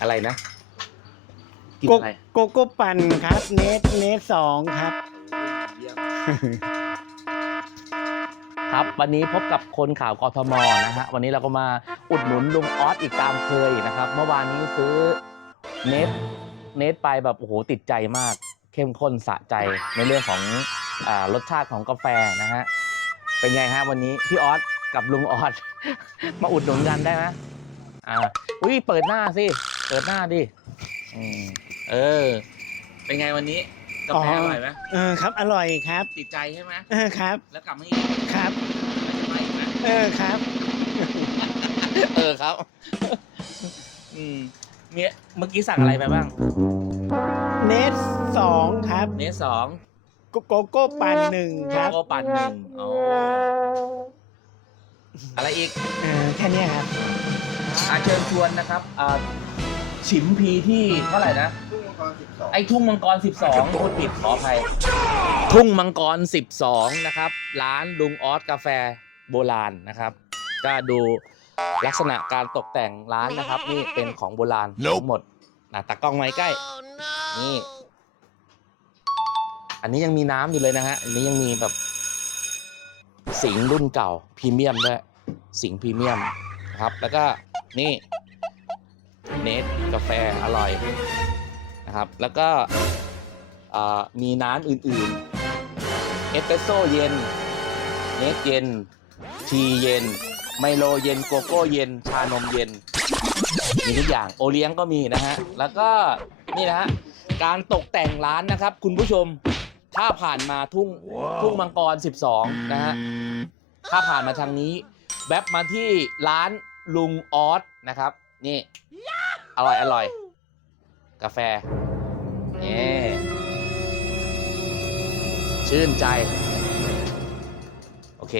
อะไรนะกินโกอะไรโกโก้ปั่นครับ เนสเนสสองครับ เยี่ยมครับ วันนี้พบกับคนข่าวกทมนะฮะวันนี้เราก็มาอุดหนุนลุงออสอีกตามเคยนะครับ เมื่อวานนี้ซื้อเนสเนสไปแบบโอ้โหติดใจมาก เข้มข้นสะใจในเรื่องของอารสชาติของกาแฟนะฮะเป็นไงฮะวันนี้พี่ออสกับลุงออส มาอุดหนุนกันได้ไหมอ่าอุ้ยเปิดหน้าสิ เปิดหน้าดิอืมเออ เป็นไงวันนี้กาแฟอร่อยไหมเออครับ อร่อยครับ ติดใจใช่ไหมเออครับ แล้วกลับมาอีกครับมาอีกไหมเออครับ เออครับ อืมเมียเมื่อกี้สั่งอะไรไปบ้าง เนสสองครับเนสสองโกโกโก้ปั่นหนึ่งครับ โกปั่นหนึ่งอ๋ออะไรอีกเออแค่เนี้ยครับ อาเชิญชวนนะครับอ่า ฉิมพีที่เท่าไหร่นะไอ้ทุ่งมังกร 12พูดผิดขออภัย ทุ่งมังกร 12 นะครับ ร้านลุงออสกาแฟโบราณนะครับ ก็ดูลักษณะการตกแต่งร้านนะครับ นี่เป็นของโบราณทั้งหมดนะตากล้องไว้ใกล้ นี่ อันนี้ยังมีน้ำอยู่เลยนะฮะ อันนี้ยังมีแบบ สิงห์รุ่นเก่าพรีเมียมด้วยสิงห์พรีเมียมนะครับ แล้วก็นี่ เนสกาแฟอร่อยนะครับ แล้วก็อ่ามีน้ำอื่นๆ เอสเปรสโซ่เย็น เนสเย็น ทีเย็น ไมโลเย็น โกโก้เย็น ชานมเย็น มีทุกอย่าง โอเลี้ยงก็มีนะฮะ แล้วก็นี่นะฮะ การตกแต่งร้านนะครับ คุณผู้ชม ถ้าผ่านมาทุ่งทุ่งมังกร 12 นะฮะ ถ้าผ่านมาทางนี้ แวบมาที่ร้านลุงออสนะครับ นี่ อร่อยอร่อย กาแฟนี่ชื่นใจ โอเค